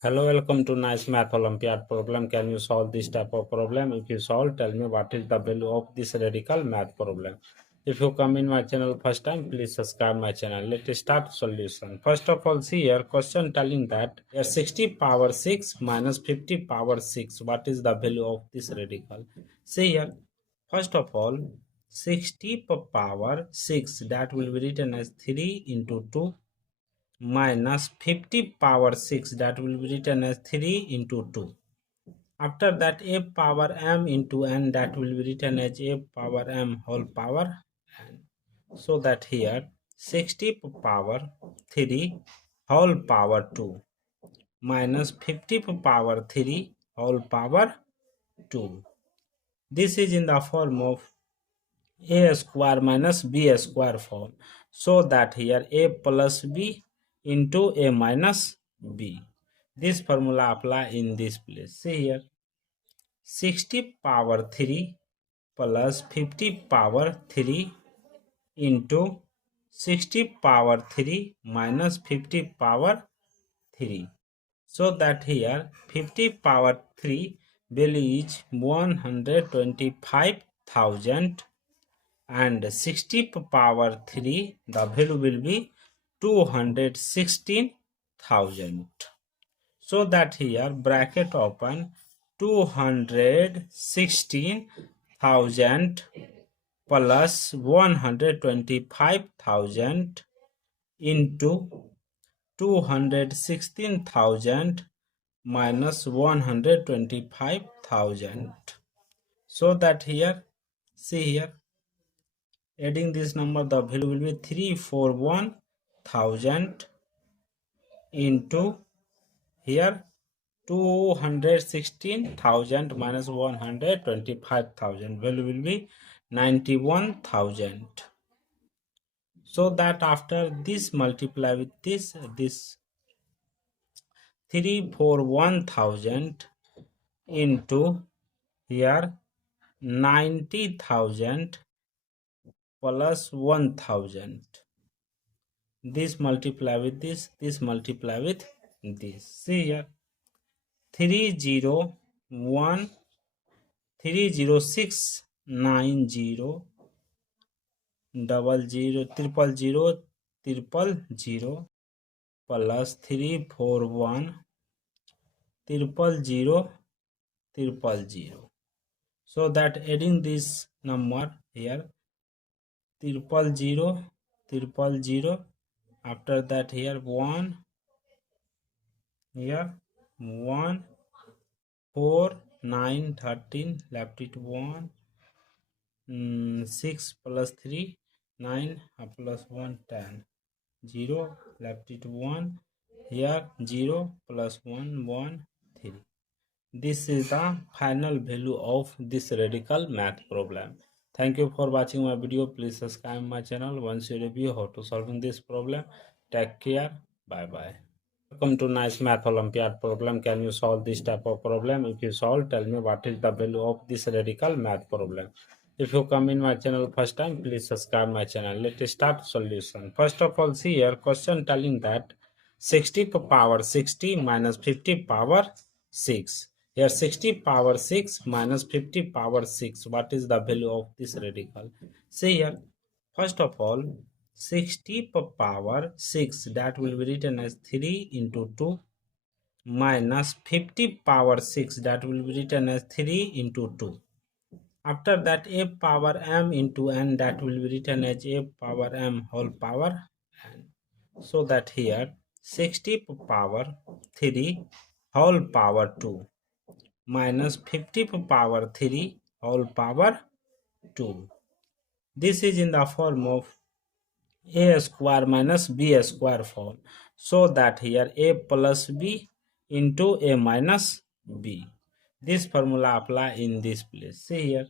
Hello, welcome to Nice Math Olympiad problem. Can you solve this type of problem? If you solve, tell me what is the value of this radical math problem. If you come in my channel first time, please subscribe my channel. Let's start solution. First of all, see here question telling that here 60 power 6 minus 50 power 6. What is the value of this radical? See here. First of all, 60 power 6, that will be written as 3 into 2 minus 50 power 6, that will be written as 3 into 2. After that, a power m into n, that will be written as a power m whole power n. So that here 60 power 3 whole power 2 minus 50 power 3 whole power 2. This is in the form of a square minus b square form. So that here a plus b into a minus b. This formula apply in this place. See here 60 power 3 plus 50 power 3 into 60 power 3 minus 50 power 3. So that here 50 power 3 value is 125,000 and 60 power 3 the value will be 216,000. So that here bracket open 216,000 plus 125,000 into 216,000 minus 125,000. So that here see here adding this number, the value will be 341,000 into here 216,000 minus 125,000, value will be 91,000. So that after this multiply with this 341,000 into here 90,000 plus 1,000. This multiply with this multiply with this. See here 30690 000 plus 341 So that adding this number here 000 after that here 1 here 1 4 9 13 left it 1 6 plus 3 9 plus 1 10 0 left it 1 here 0 plus 1 1 3. This is the final value of this radical math problem. Thank you for watching my video. Please subscribe my channel. Once you review how to solving this problem. Take care. Bye bye. Welcome to Nice Math Olympiad problem. Can you solve this type of problem? If you solve, tell me what is the value of this radical math problem. If you come in my channel first time, please subscribe my channel. Let's start solution. First of all, see here question telling that 60 power 60 minus 50 power 6. Here 60 power 6 minus 50 power 6. What is the value of this radical? See here. First of all, 60 power 6, that will be written as 3 into 2 minus 50 power 6, that will be written as 3 into 2. After that, a power m into n, that will be written as a power m whole power n. So that here 60 power 3 whole power 2 minus 50 power 3 whole power 2. This is in the form of a square minus b square form. So that here a plus b into a minus b. This formula apply in this place. See here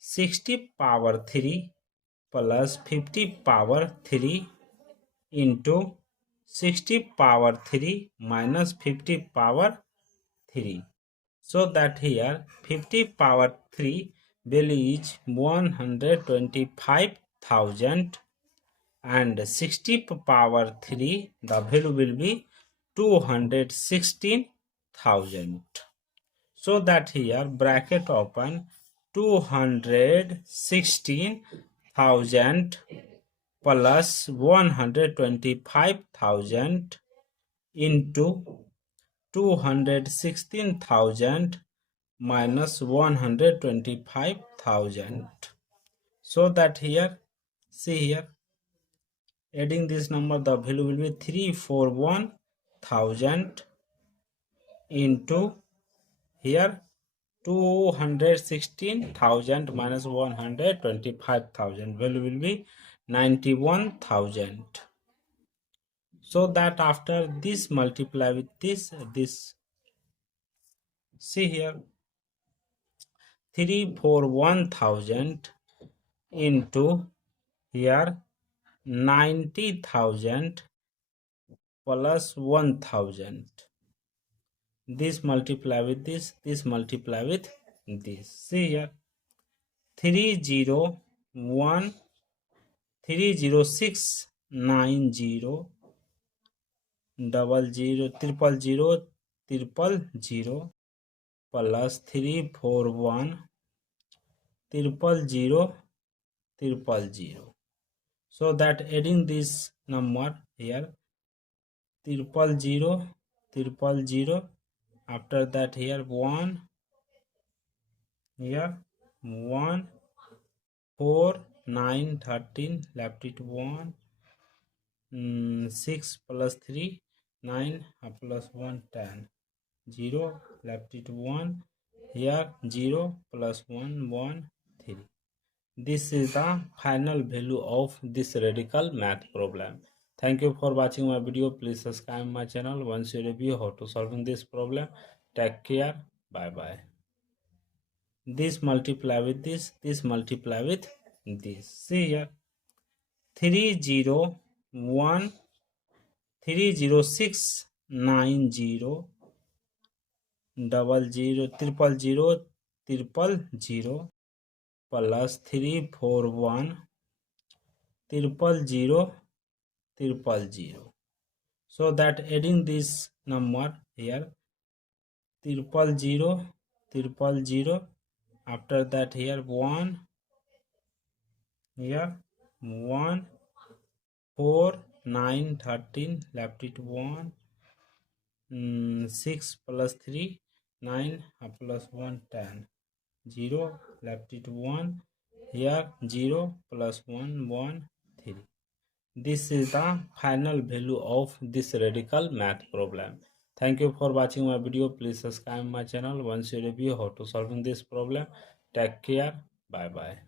60 power 3 plus 50 power 3 into 60 power 3 minus 50 power 3. So that here 50 power 3 value is 125,000 and 60 power 3 the value will be 216,000. So that here bracket open 216,000 plus 125,000 into 216,000 minus 125,000. So that here, see here, adding this number, the value will be 341,000 into here 216,000 minus 125,000, value will be 91,000. So that after this multiply with this, see here 341,000 into here 90,000 plus 1,000. This multiply with this multiply with this. See here 30690 000 plus 341 000. So that adding this number here 000, after that here 1, here 1, 4, 9, 13, left it 1, 6 plus 3, 9 plus 1, 10, 0, left it 1, here 0 plus 1, 1, 3. This is the final value of this radical math problem. Thank you for watching my video. Please subscribe my channel once you review how to solving this problem. Take care. Bye bye. This multiply with this multiply with this. See here 30690 000 plus 341 000. So that adding this number here 000, after that here 1, here 1, 4, 9, 13, left it 1, 6 plus 3, 9 plus 1, 10, 0, left it 1, here 0 plus 1, 1, 3. This is the final value of this radical math problem. Thank you for watching my video. Please subscribe my channel once you review how to solving this problem. Take care. Bye bye.